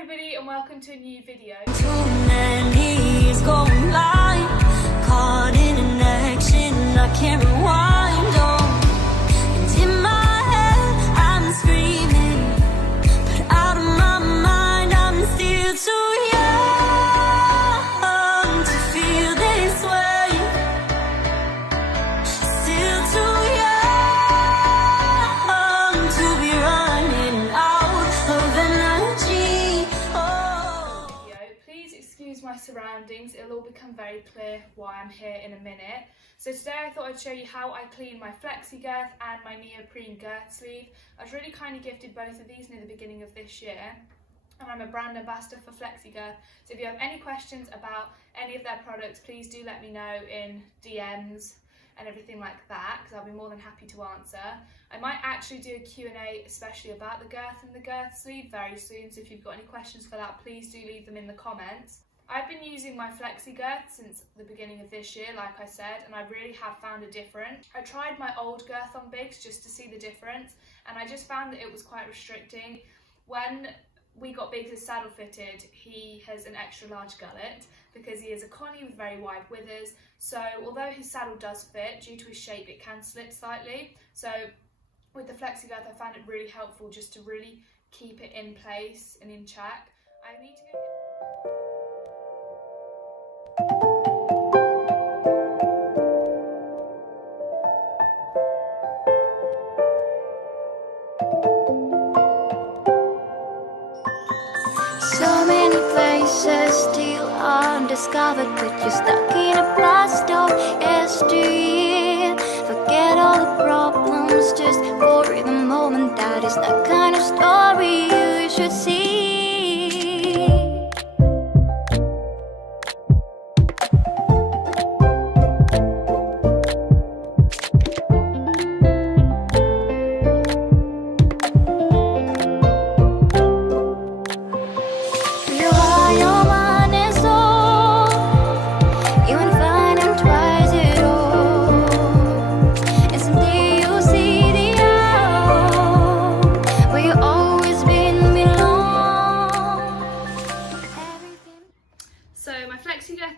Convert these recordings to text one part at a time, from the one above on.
everybody and welcome to a new video. Too many years going blind, caught in an action I can't rewind on. And in my head I'm screaming, but out of my mind I'm still too young to feel this way. Still too young to be running out of energy. Please excuse my surroundings, it'll all become very clear why I'm here in a minute. So today I thought I'd show you how I clean my Flexi Girth and my Neoprene Girth sleeve. I was really kindly gifted both of these near the beginning of this year, and I'm a brand ambassador for Flexi Girth. So if you have any questions about any of their products, please do let me know in DMs and everything like that, because I'll be more than happy to answer. I might actually do a Q&A especially about the Girth and the Girth sleeve very soon, so if you've got any questions for that, please do leave them in the comments. I've been using my Flexi Girth since the beginning of this year, like I said, and I really have found a difference. I tried my old Girth on Biggs just to see the difference, and I just found that it was quite restricting. When we got Biggs' saddle fitted, he has an extra large gullet because he is a connie with very wide withers, so although his saddle does fit, due to his shape it can slip slightly. So with the Flexi Girth I found it really helpful just to really keep it in place and in check. I need to go so many places still undiscovered, but you're stuck in a blast of yesteryear. Forget all the problems just for the moment. That is the kind of story you should see.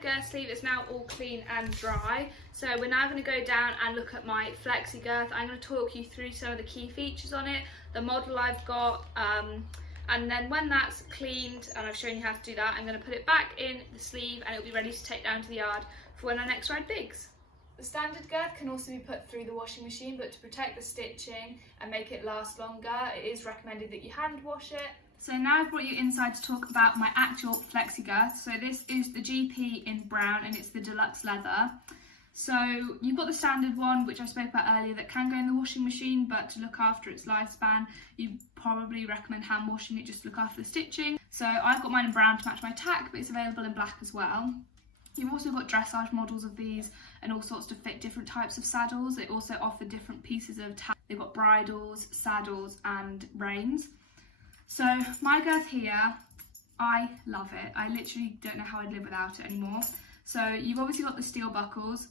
Girth sleeve is now all clean and dry, so we're now going to go down and look at my Flexi Girth. I'm going to talk you through some of the key features on it, the model I've got, and then when that's cleaned and I've shown you how to do that, I'm going to put it back in the sleeve and it'll be ready to take down to the yard for when I next ride Biggs. The standard girth can also be put through the washing machine, but to protect the stitching and make it last longer, it is recommended that you hand wash it. So now I've brought you inside to talk about my actual Flexi Girth. So this is the GP in brown and it's the deluxe leather. So you've got the standard one, which I spoke about earlier, that can go in the washing machine, but to look after its lifespan, you probably recommend hand washing it just to look after the stitching. So I've got mine in brown to match my tack, but it's available in black as well. You've also got dressage models of these and all sorts to fit different types of saddles. They also offer different pieces of tack. They've got bridles, saddles and reins. So my girth here, I love it. I literally don't know how I'd live without it anymore. So you've obviously got the steel buckles.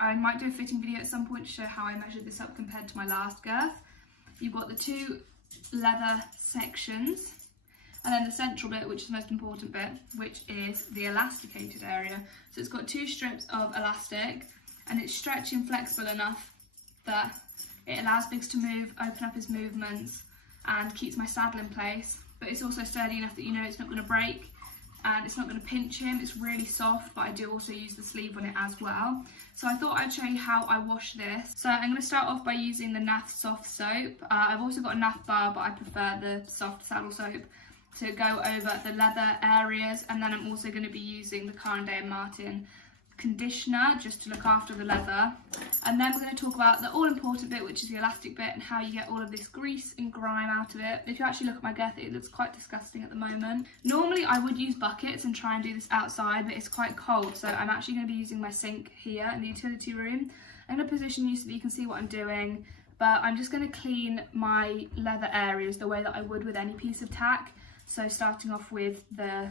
I might do a fitting video at some point to show how I measured this up compared to my last girth. You've got the two leather sections, and then the central bit, which is the most important bit, which is the elasticated area. So it's got two strips of elastic and it's stretchy and flexible enough that it allows Biggs to move, open up his movements and keeps my saddle in place, but it's also sturdy enough that you know it's not going to break and it's not going to pinch him. It's really soft, but I do also use the sleeve on it as well. So I thought I'd show you how I wash this. So I'm going to start off by using the Nath soft soap. I've also got a Nath bar, but I prefer the soft saddle soap to go over the leather areas, and then I'm also going to be using the Cairn & Martin conditioner just to look after the leather. And then we're going to talk about the all important bit, which is the elastic bit and how you get all of this grease and grime out of it. If you actually look at my girth, it looks quite disgusting at the moment. Normally I would use buckets and try and do this outside, but it's quite cold, so I'm actually going to be using my sink here in the utility room. I'm going to position you so that you can see what I'm doing, but I'm just going to clean my leather areas the way that I would with any piece of tack. So starting off with the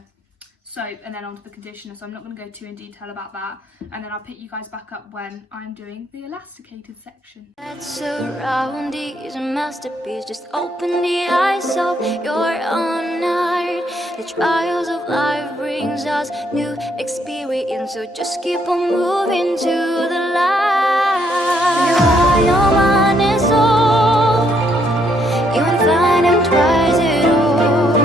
soap and then onto the conditioner, so I'm not going to go too in detail about that, and then I'll pick you guys back up when I'm doing the elasticated section. That's around is a masterpiece. Just open the eyes of your own heart. The trials of life brings us new experience, so just keep on moving to the light. Your heart, your mind and soul, you will find and twice it all.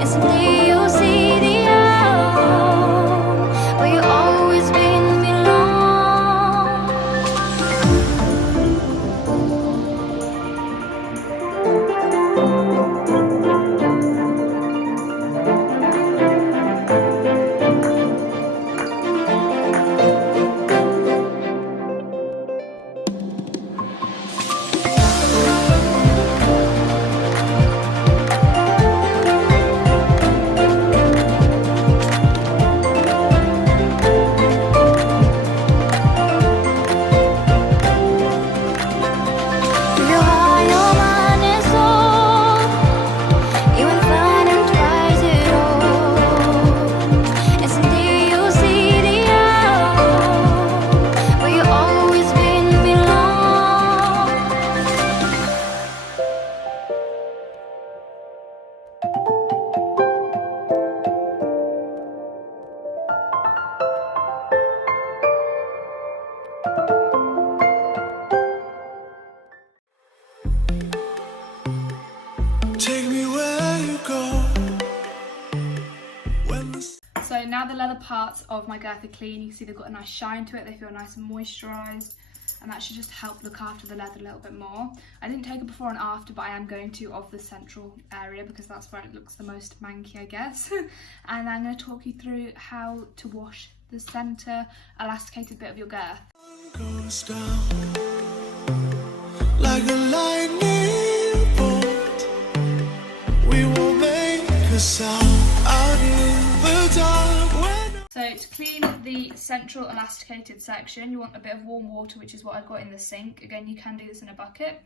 And someday you'll see the out where you always been belong. Take me where you go. So now the leather parts of my girth are clean. You can see they've got a nice shine to it. They feel nice and moisturised, and that should just help look after the leather a little bit more. I didn't take a before and after, but I am going to of the central area because that's where it looks the most manky, I guess. And I'm going to talk you through how to wash the centre elasticated bit of your girth. Goes down like a lightning bolt. We will make a sound out in the dark. So to clean the central elasticated section, you want a bit of warm water, which is what I've got in the sink. Again, you can do this in a bucket,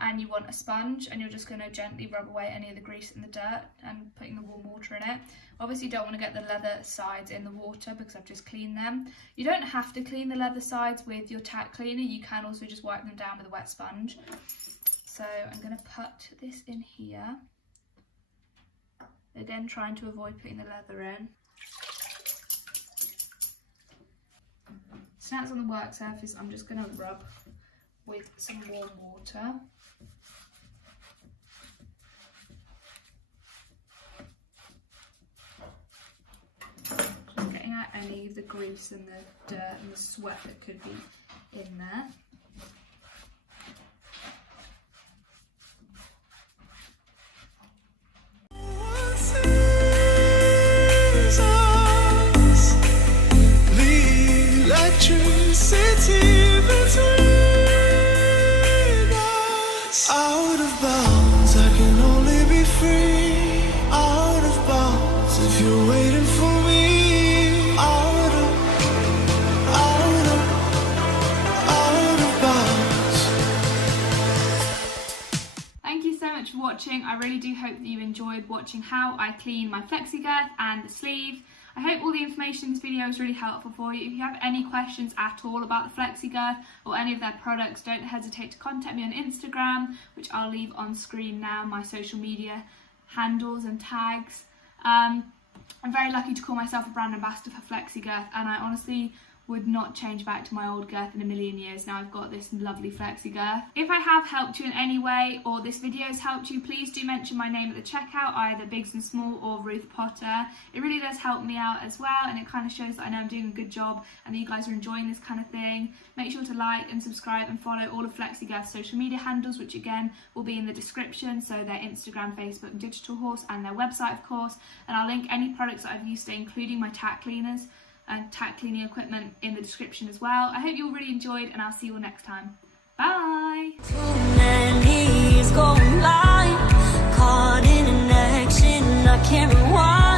and you want a sponge, and you're just going to gently rub away any of the grease and the dirt and putting the warm water in it. Obviously you don't want to get the leather sides in the water because I've just cleaned them. You don't have to clean the leather sides with your tack cleaner. You can also just wipe them down with a wet sponge. So I'm going to put this in here. Again, trying to avoid putting the leather in. So now it's on the work surface, I'm just going to rub with some warm water. Just getting out any of the grease and the dirt and the sweat that could be in there. Electricity between us. Out of bounds, I can only be free. Out of bounds, if you're waiting for me. Out of bounds. Thank you so much for watching. I really do hope that you enjoyed watching how I clean my Flexi Girth and the sleeve. I hope all the information in this video is really helpful for you. If you have any questions at all about the Flexi Girth or any of their products, don't hesitate to contact me on Instagram, which I'll leave on screen now, my social media handles and tags. I'm very lucky to call myself a brand ambassador for Flexi Girth, and I honestly would not change back to my old girth in a million years. Now I've got this lovely Flexi Girth. If I have helped you in any way, or this video has helped you, please do mention my name at the checkout, either Biggsandsmall or Ruth Potter. It really does help me out as well, and it kind of shows that I know I'm doing a good job and that you guys are enjoying this kind of thing. Make sure to like and subscribe and follow all of Flexi Girth's social media handles, which again will be in the description, so their Instagram, Facebook and Digital Horse, and their website of course, and I'll link any products that I've used today, including my tack cleaners and tack cleaning equipment, in the description as well. I hope you all really enjoyed, and I'll see you all next time. Bye! Too many years going blind, caught in an action I can't rewind.